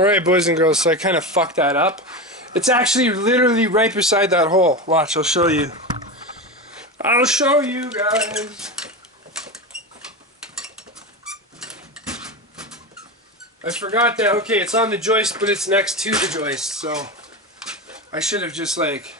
Alright, boys and girls, so I kind of fucked that up. It's actually literally right beside that hole. Watch, I'll show you. I'll show you guys. I forgot that, okay, it's on the joist, but it's next to the joist, so I should have just like...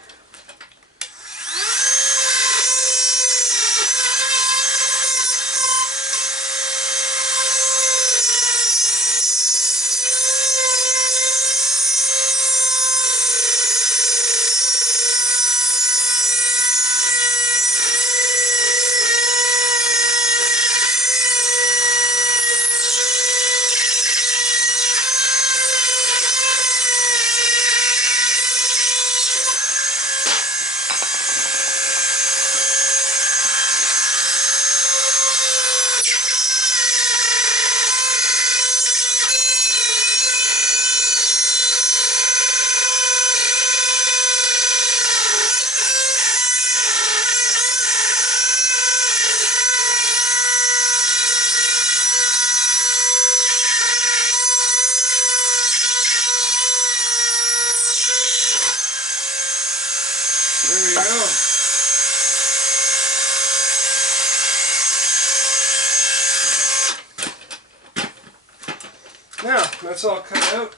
There we go. Now, that's all cut out.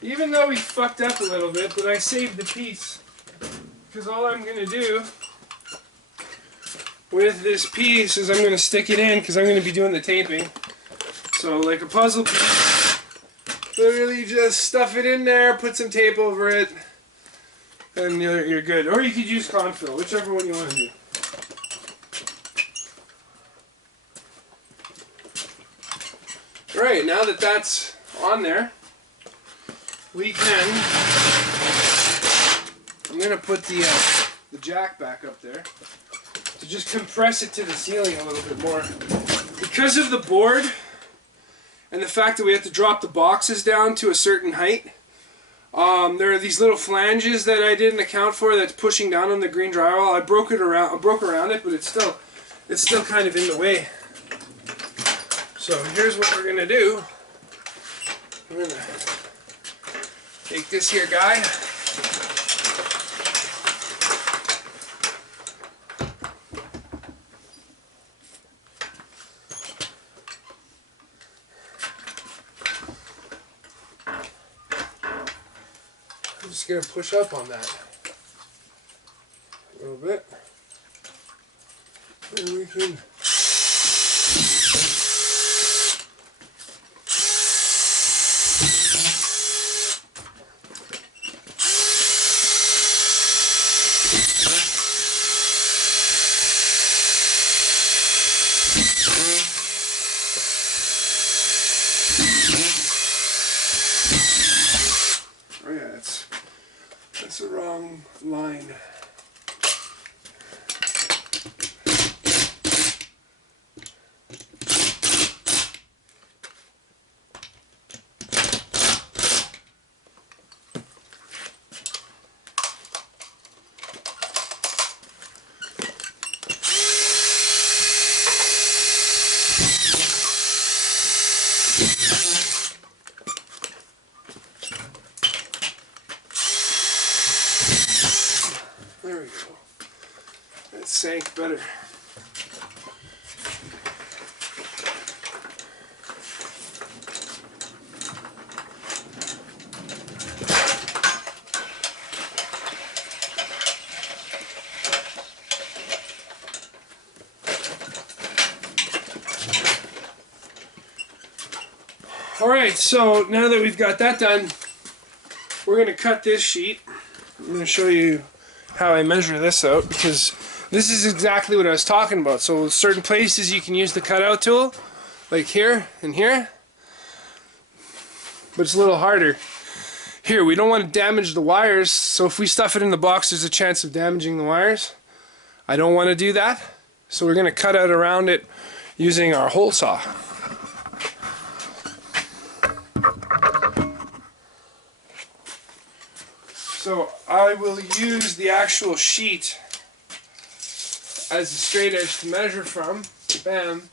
Even though we fucked up a little bit, but I saved the piece. Because all I'm going to do with this piece is I'm going to stick it in, because I'm going to be doing the taping. So, like a puzzle piece, literally just stuff it in there, put some tape over it, and you're good. Or you could use confill, whichever one you want to do. Alright, now that that's on there, we can... I'm going to put the jack back up there to just compress it to the ceiling a little bit more. Because of the board and the fact that we have to drop the boxes down to a certain height, there are these little flanges that I didn't account for that's pushing down on the green drywall. I broke around it, but it's still kind of in the way. So here's what we're gonna do. I'm gonna take this here guy. I'm just going to push up on that a little bit, and we can oh yeah, that's the wrong line. There we go. That sank better. Alright, so now that we've got that done, we're going to cut this sheet. I'm going to show you how I measure this out, because this is exactly what I was talking about. So certain places you can use the cutout tool, like here and here, but it's a little harder. Here, we don't want to damage the wires, so if we stuff it in the box, there's a chance of damaging the wires. I don't want to do that, so we're going to cut out around it using our hole saw. So I will use the actual sheet as a straight edge to measure from. Bam.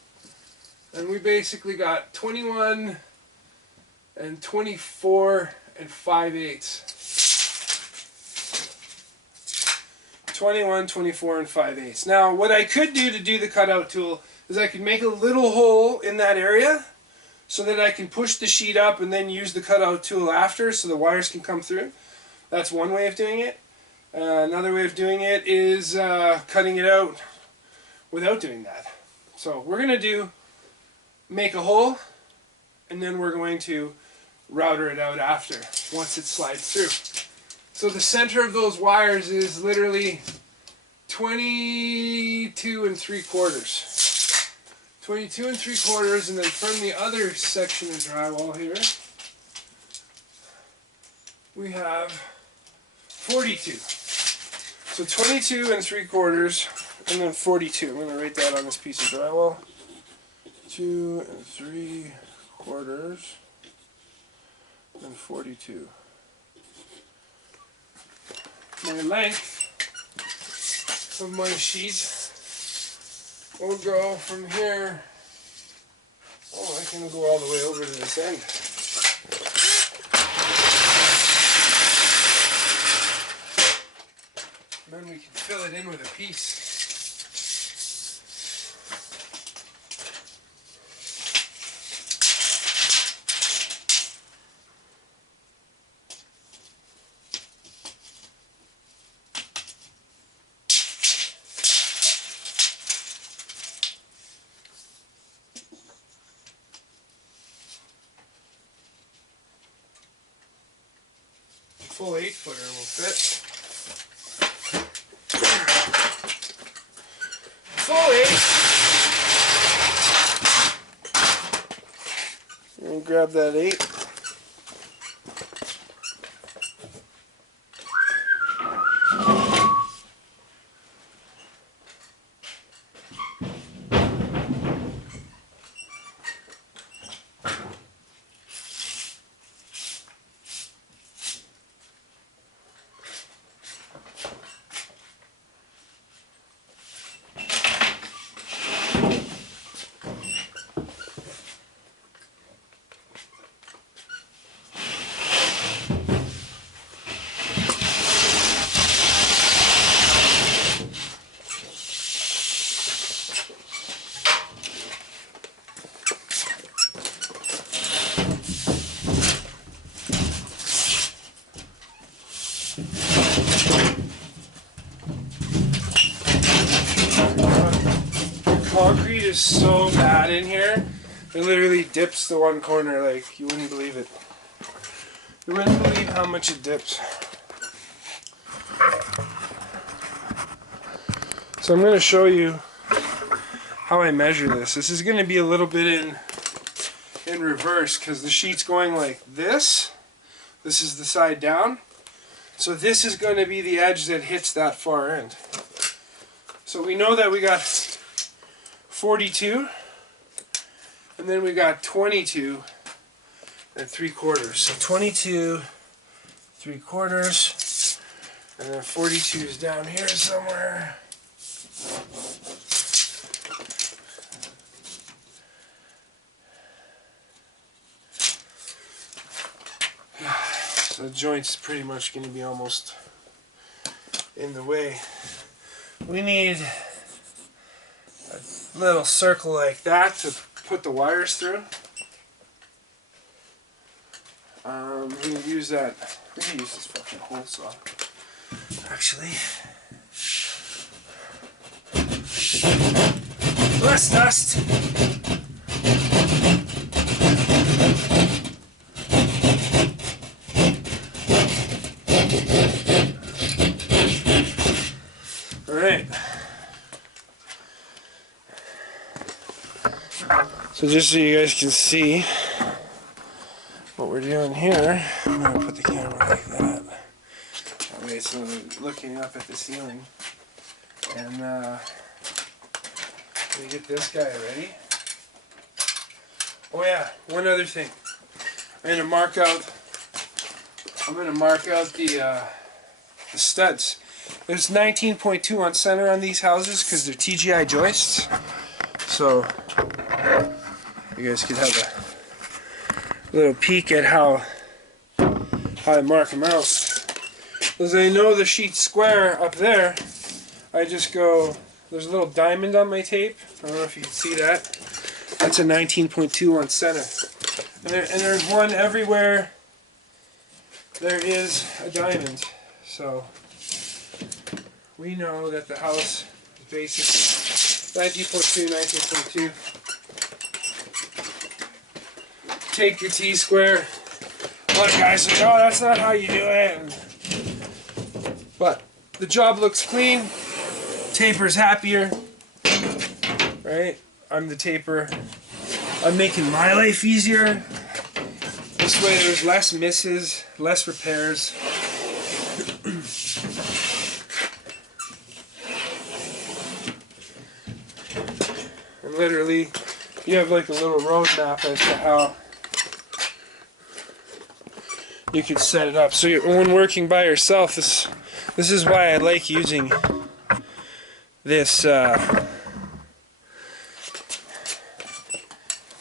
And we basically got 21 and 24 5/8. 21, 24, and 5/8. Now, what I could do to do the cutout tool is I could make a little hole in that area so that I can push the sheet up and then use the cutout tool after so the wires can come through. That's one way of doing it. Another way of doing it is cutting it out without doing that. So we're going to make a hole, and then we're going to router it out after, once it slides through. So the center of those wires is literally 22 3/4. 22 3/4, and then from the other section of drywall here, we have 42. So 22 3/4, and then 42. I'm going to write that on this piece of drywall. 2 3/4, and 42. My length of my sheet will go from here. Oh, I can go all the way over to this end. And then we can fill it in with a piece. Full 8-footer will fit. Full 8. We'll grab that 8. Concrete is so bad in here. It literally dips the one corner like you wouldn't believe it. You wouldn't believe how much it dips. So I'm going to show you how I measure this. This is going to be a little bit in reverse because the sheet's going like this. This is the side down. So this is going to be the edge that hits that far end. So we know that we got 42, and then we got 22 3/4. So 22 3/4, and then 42 is down here somewhere. So the joint's pretty much going to be almost in the way. We need a little circle like that to put the wires through. We're going to use that. We're going to use this fucking hole saw. Actually, less dust. Alright. So just so you guys can see what we're doing here, I'm going to put the camera like that. That way it's looking up at the ceiling. And we get this guy ready. Oh yeah, one other thing. I'm going to mark out the studs. There's 19.2 on center on these houses because they're TGI joists. So you guys could have little peek at how I mark them out. As I know the sheet's square up there, I just go, there's a little diamond on my tape. I don't know if you can see that. That's a 19.21 center. And there's one everywhere there is a diamond. So we know that the house is basically 19.2, 19.2. Take your T-square. A lot of guys say, oh, that's not how you do it. But the job looks clean. Taper's happier. Right? I'm the taper. I'm making my life easier. This way there's less misses, less repairs. And literally, you have like a little roadmap as to how you could set it up. So when working by yourself, this is why I like using this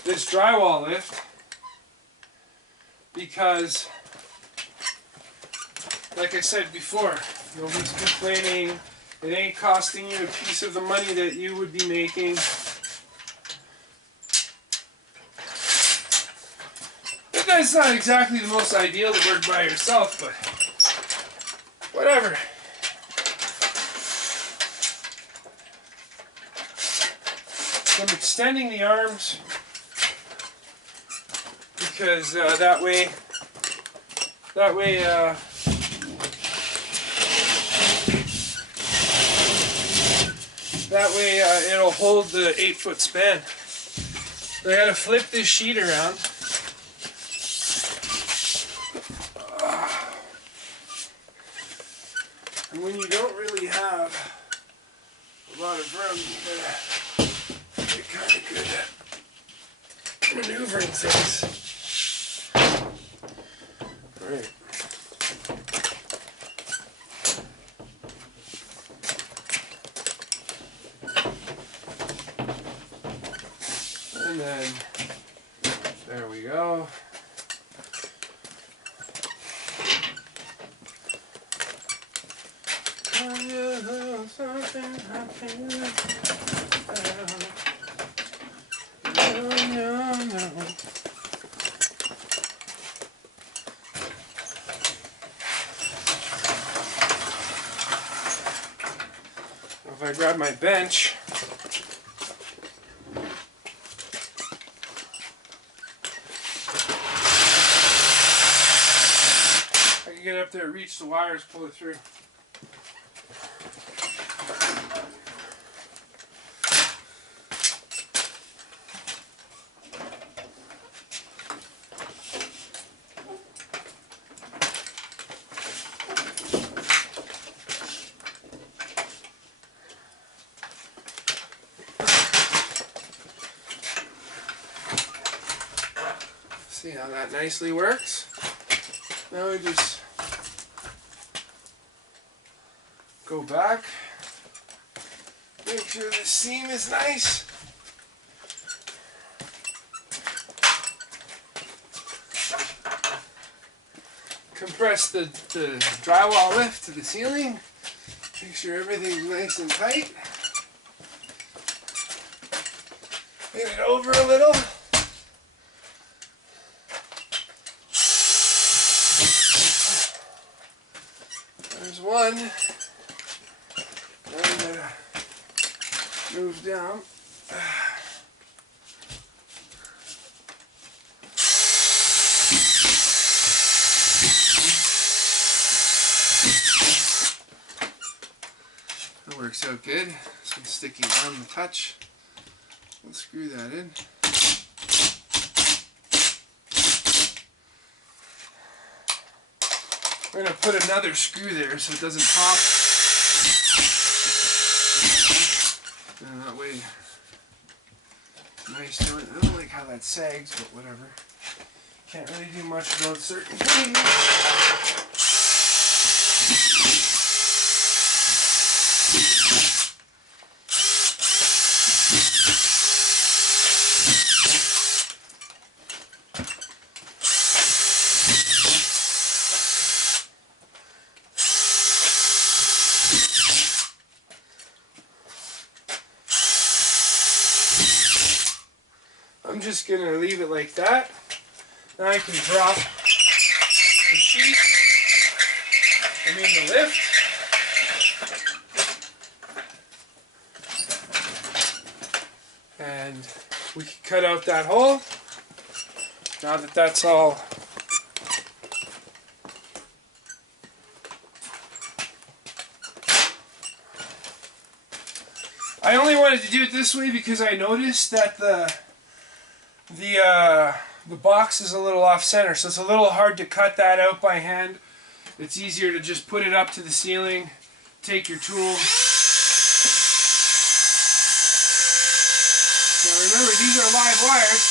this drywall lift, because like I said before, nobody's complaining. It ain't costing you a piece of the money that you would be making. It's not exactly the most ideal to work by yourself, but whatever. So I'm extending the arms because that way it'll hold the 8-foot span. I gotta flip this sheet around. And when you don't really have a lot of room, you gotta get kind of good at maneuvering things. Alright. And then, there we go. Something happened. No. If I grab my bench, I can get up there, reach the wires, pull it through. See how that nicely works? Now we just go back, make sure the seam is nice. Compress the drywall lift to the ceiling, make sure everything's nice and tight. Get it over a little. There's one. Now I'm gonna move down. That works out good. Some sticky on the touch. We'll screw that in. We're going to put another screw there so it doesn't pop. And that way, nice joint. I don't like how that sags, but whatever. Can't really do much about certain things. just going to leave it like that. Now I can drop the sheet, the lift. And we can cut out that hole. Now that that's all I only wanted to do it this way because I noticed that the box is a little off center, so it's a little hard to cut that out by hand. It's easier to just put it up to the ceiling, take your tool. Now remember, these are live wires.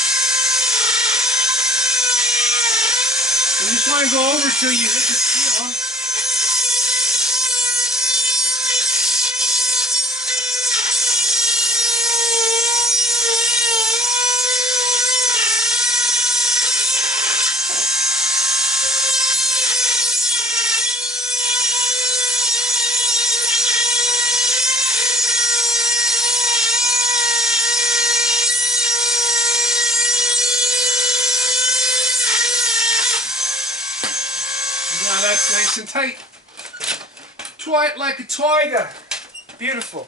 You just want to go over till you hit the steel. Now that's nice and tight. Tight like a tiger. Beautiful.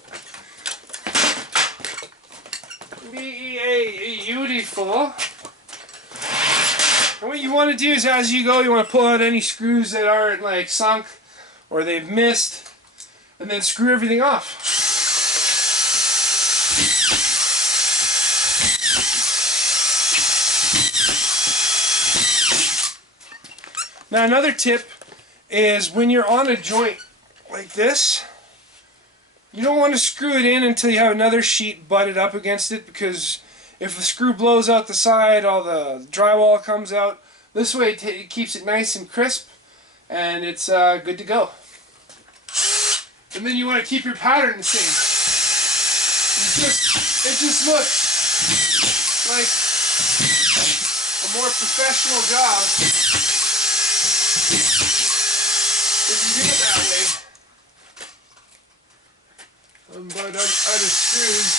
Beautiful. And what you want to do is, as you go, you want to pull out any screws that aren't like sunk or they've missed, and then screw everything off. Now another tip is when you're on a joint like this, you don't want to screw it in until you have another sheet butted up against it, because if the screw blows out the side, all the drywall comes out. This way it keeps it nice and crisp, and it's good to go. And then you want to keep your pattern the same. It just looks like a more professional job if you do it that way. But out of screws.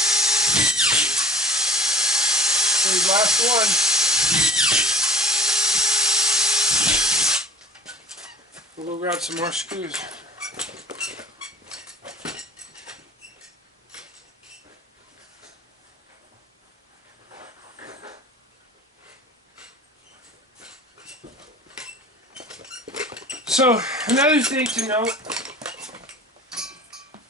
So last one. We'll go grab some more screws. So another thing to note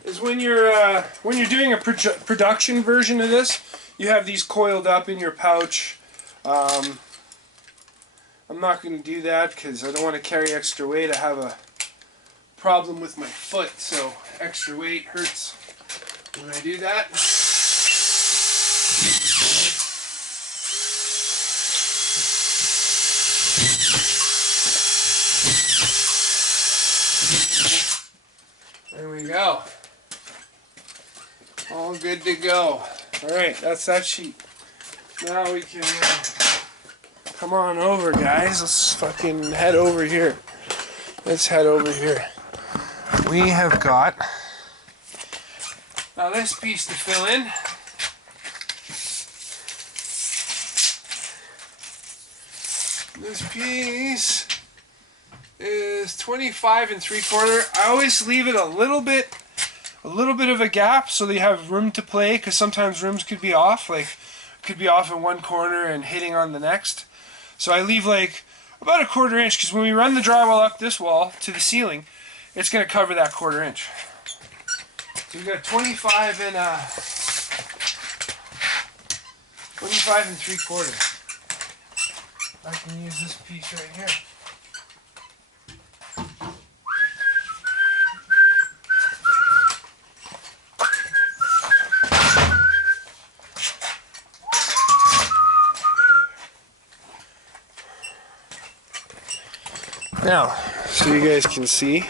is when you're doing a production version of this, you have these coiled up in your pouch. I'm not going to do that because I don't want to carry extra weight. I have a problem with my foot, so extra weight hurts when I do that. There we go. All good to go. Alright, that's that sheet. Now we can come on over, guys. Let's fucking head over here. Let's head over here. We have got now this piece to fill in. This piece is 25 3/4. I always leave it a little bit of a gap so that you have room to play, because sometimes rooms could be off, like could be off in one corner and hitting on the next. So I leave like about a 1/4 inch, because when we run the drywall up this wall to the ceiling, it's going to cover that 1/4 inch. So we've got 25 3/4. I can use this piece right here. Now, so you guys can see,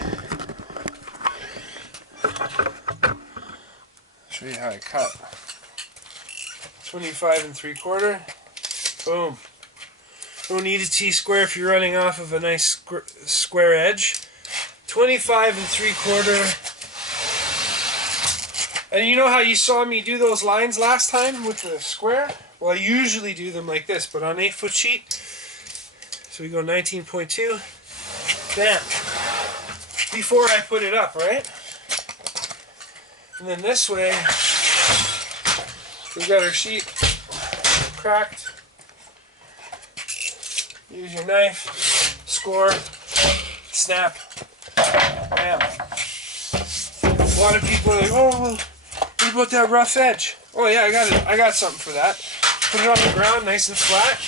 show you how I cut. 25 3/4. Boom. Don't need a T-square if you're running off of a nice square edge. 25 3/4. And you know how you saw me do those lines last time with the square? Well, I usually do them like this, but on 8-foot sheet. So we go 19.2. Bam. Before I put it up, right? And then this way, we've got our sheet cracked. Use your knife, score, snap, bam. A lot of people are like, oh, well, what about that rough edge? Oh yeah, I got something for that. Put it on the ground, nice and flat.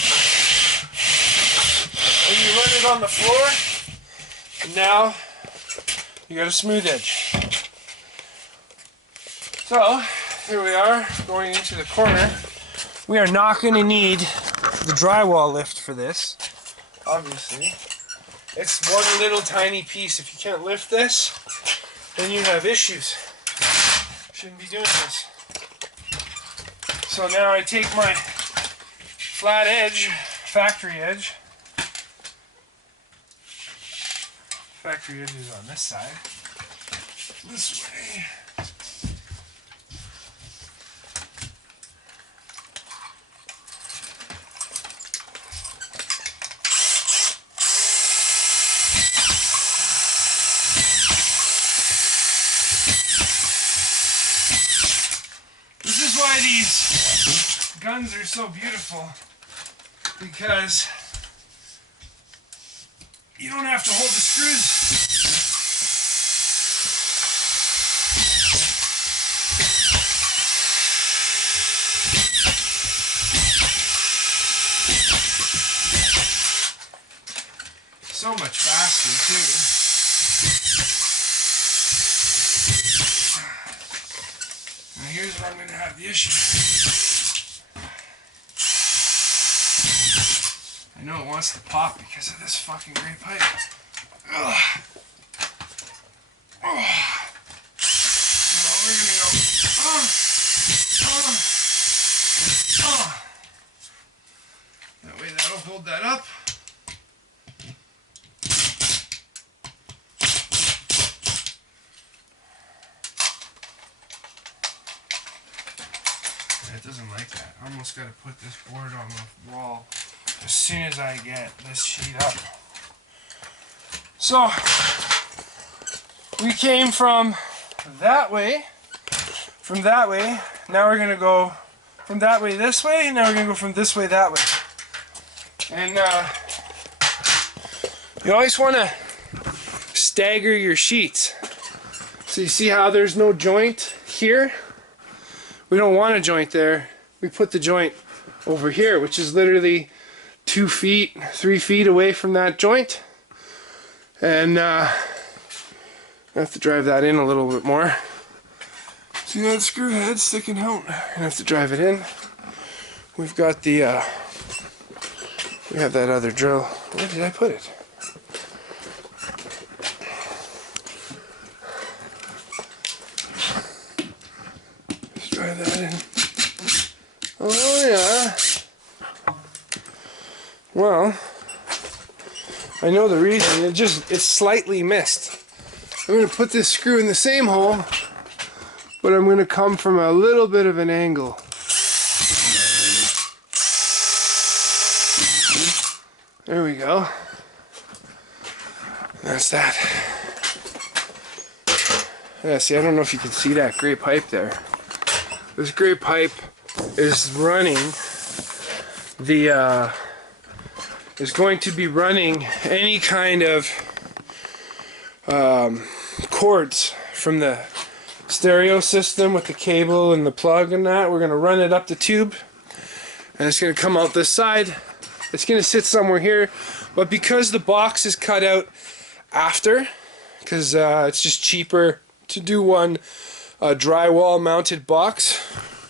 And you run it on the floor, and now you got a smooth edge. So, here we are, going into the corner. We are not going to need the drywall lift for this, obviously. It's one little tiny piece. If you can't lift this, then you have issues. Shouldn't be doing this. So now I take my flat edge, factory edge. Factory edge is on this side. This way. This is why these guns are so beautiful, because you don't have to hold the screws. So much faster too. Now here's where I'm going to have the issue. I know it wants to pop because of this fucking gray pipe. Ugh. Oh. So we're going to go. That way that'll hold that up. It doesn't like that. I almost got to put this board on the wall as soon as I get this sheet up. So, we came from that way, now we're going to go from that way this way, and now we're going to go from this way that way. And you always want to stagger your sheets. So you see how there's no joint here? We don't want a joint there. We put the joint over here, which is literally 2 feet, 3 feet away from that joint. And I have to drive that in a little bit more. See that screw head sticking out? I have to drive it in. We've got the, we have that other drill. Where did I put it? Let's drive that in. Oh yeah. Well, I know the reason. It's slightly missed. I'm going to put this screw in the same hole, but I'm going to come from a little bit of an angle. There we go. That's that. Yeah, see, I don't know if you can see that gray pipe there. This gray pipe is running the, is going to be running any kind of cords from the stereo system with the cable and the plug and that. We're going to run it up the tube, and it's going to come out this side. It's going to sit somewhere here, but because the box is cut out after, because it's just cheaper to do one drywall mounted box.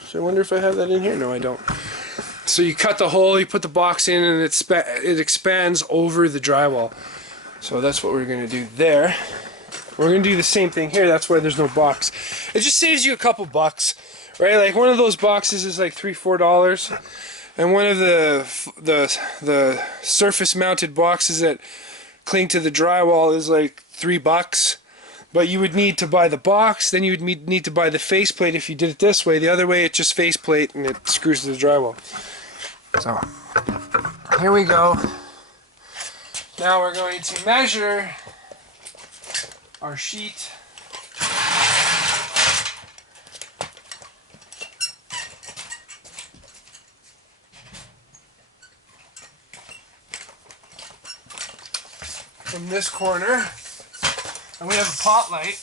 So I wonder if I have that in here. No, I don't. So you cut the hole, you put the box in, and it expands over the drywall. So that's what we're going to do there. We're going to do the same thing here. That's why there's no box. It just saves you a couple bucks, right? Like one of those boxes is like $3-4, and one of the surface mounted boxes that cling to the drywall is like $3. But you would need to buy the box, then you would need to buy the faceplate if you did it this way. The other way, it's just faceplate and it screws to the drywall. So, here we go. Now we're going to measure our sheet. From this corner. And we have a pot light,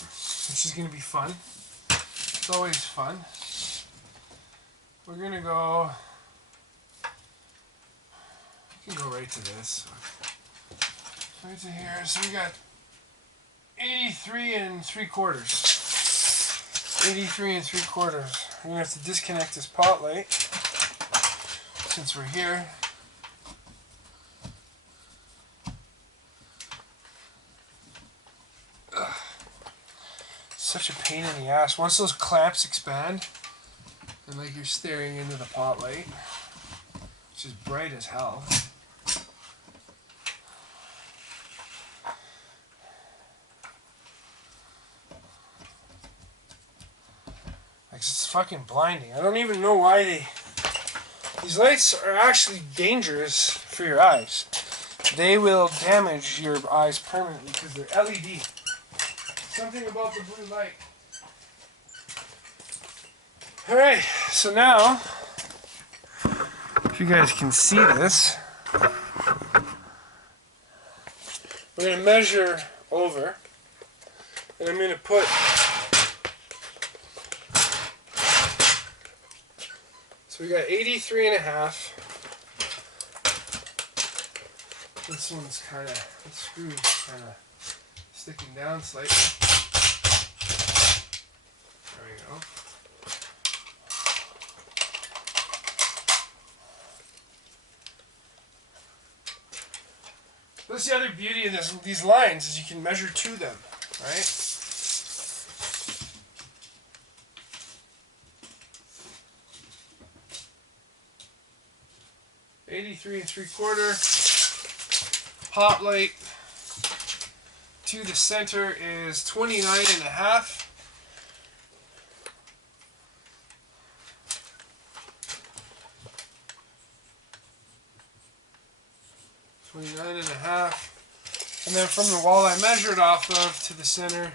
which is going to be fun. It's always fun. We're going to go, we can go right to this. Right to here. So we got 83 3/4. 83 3/4. We're going to have to disconnect this pot light since we're here. Such a pain in the ass. Once those clamps expand, and like you're staring into the pot light, which is bright as hell. Like, it's fucking blinding. I don't even know why these lights are actually dangerous for your eyes. They will damage your eyes permanently because they're LED. Something about the blue light. Alright, so now, if you guys can see this, we're going to measure over, and I'm going to put, so we got 83.5. This one's kind of, the screw's kind of sticking down slightly. There we go. That's the other beauty of these lines, is you can measure to them, right? $83 3/4. Pot light to the center is 29.5. And then from the wall I measured off of to the center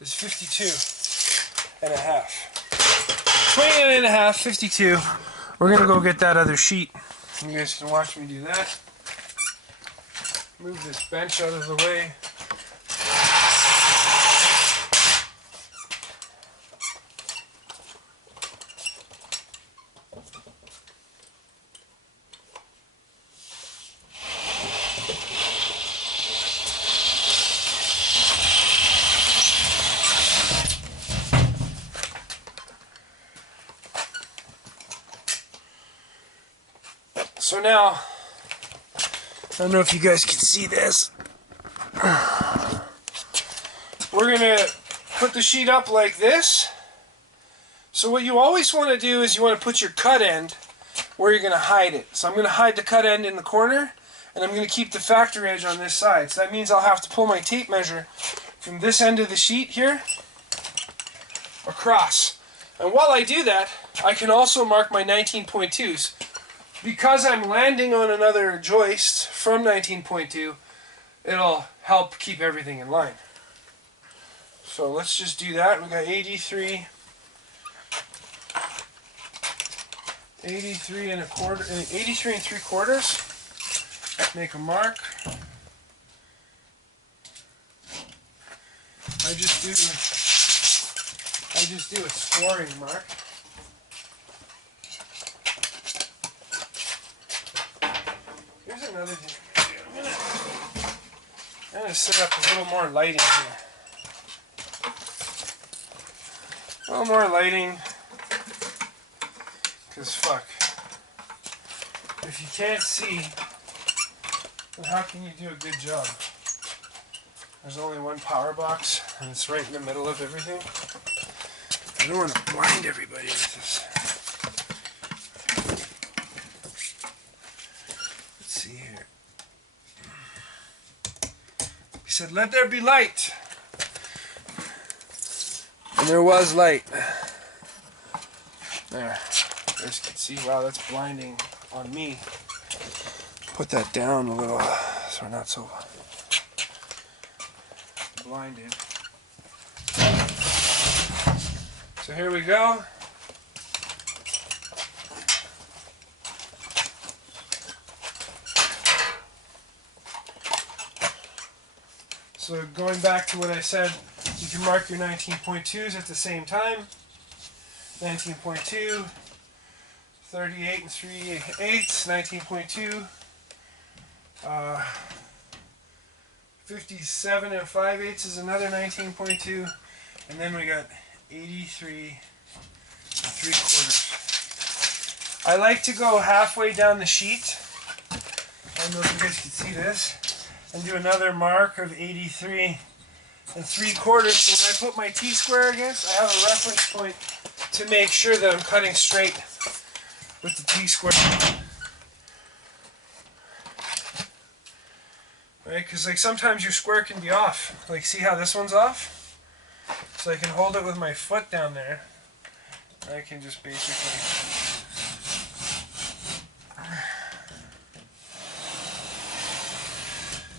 is 52.5. 29.5, 52. We're gonna go get that other sheet. You guys can watch me do that. Move this bench out of the way. So now, I don't know if you guys can see this. We're going to put the sheet up like this. So what you always want to do is you want to put your cut end where you're going to hide it. So I'm going to hide the cut end in the corner, and I'm going to keep the factory edge on this side. So that means I'll have to pull my tape measure from this end of the sheet here across. And while I do that, I can also mark my 19.2s. Because I'm landing on another joist from 19.2, it'll help keep everything in line. So let's just do that. We got 83 3/4. Make a mark. I just do a scoring mark. Here's another thing I'm gonna set up a little more lighting here. A little more lighting, because fuck. If you can't see, then how can you do a good job? There's only one power box, and it's right in the middle of everything. I don't want to blind everybody with this. See here. He said, "Let there be light." And there was light. There. You guys can see, wow, that's blinding on me. Put that down a little so we're not so blinded. So here we go. So going back to what I said, you can mark your 19.2s at the same time. 19.2, 38 and 3/8, 19.2, 57 and 5/8 is another 19.2, and then we got 83 and 3/4. I like to go halfway down the sheet. I don't know if you guys can see this. And do another mark of 83 and 3/4. So when I put my T-square against, I have a reference point to make sure that I'm cutting straight with the T-square. Right? Because like sometimes your square can be off. Like see how this one's off? So I can hold it with my foot down there. And I can just basically...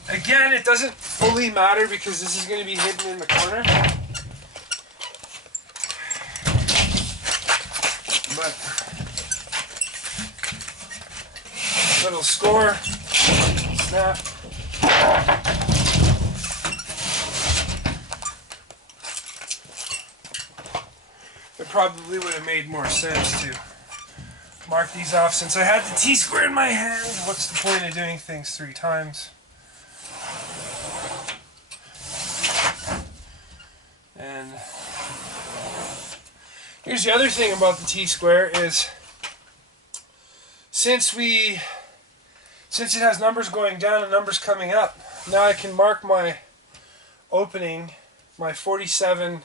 Again, it doesn't fully matter because this is going to be hidden in the corner. But little score, snap. It probably would have made more sense to mark these off since I had the T-square in my hand. What's the point of doing things 3 times? And here's the other thing about the T-square is since it has numbers going down and numbers coming up, now I can mark my opening, my 47,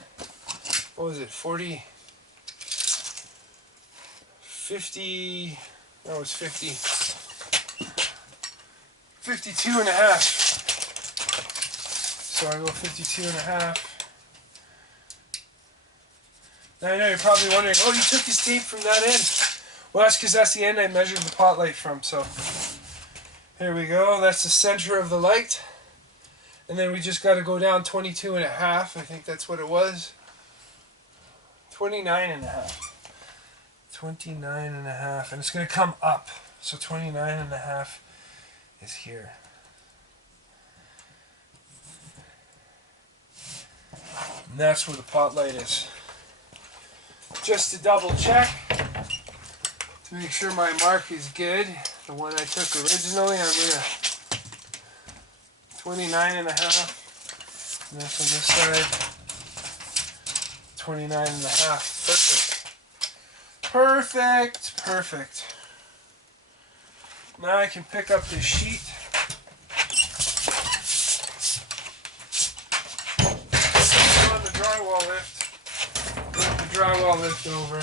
what was it, 40, 50, no, it was 50, 52 and a half. So I go 52 and a half. Now I know you're probably wondering, oh, you took his tape from that end. Well, that's because that's the end I measured the pot light from. So here we go. That's the center of the light. And then we just got to go down 22 and a half. I think that's what it was. 29 and a half. 29 and a half. And it's going to come up. So 29 and a half is here. And that's where the pot light is. Just to double check, to make sure my mark is good, the one I took originally, I'm going to 29 and a half, and that's on this side, 29 and a half, perfect, perfect, perfect. Now I can pick up this sheet, on the drywall lift, drywall lift over,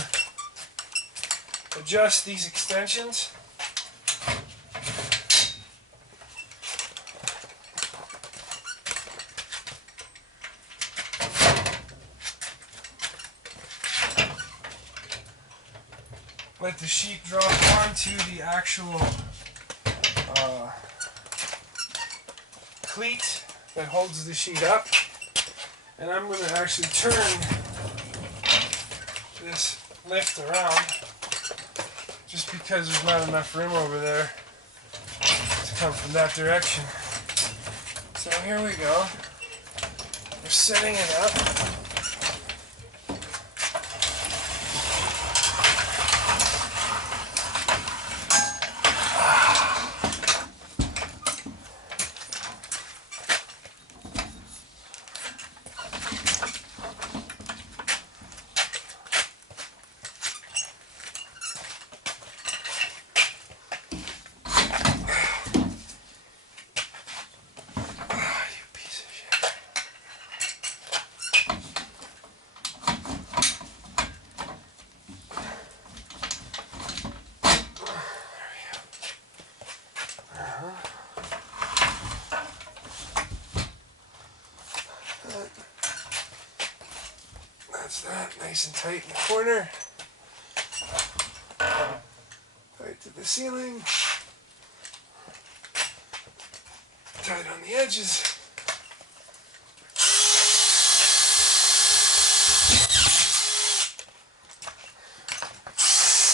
adjust these extensions, let the sheet drop onto the actual cleat that holds the sheet up, and I'm going to actually turn this lift around just because there's not enough room over there to come from that direction. So here we go. We're setting it up. That's that, nice and tight in the corner. Tight to the ceiling. Tight on the edges.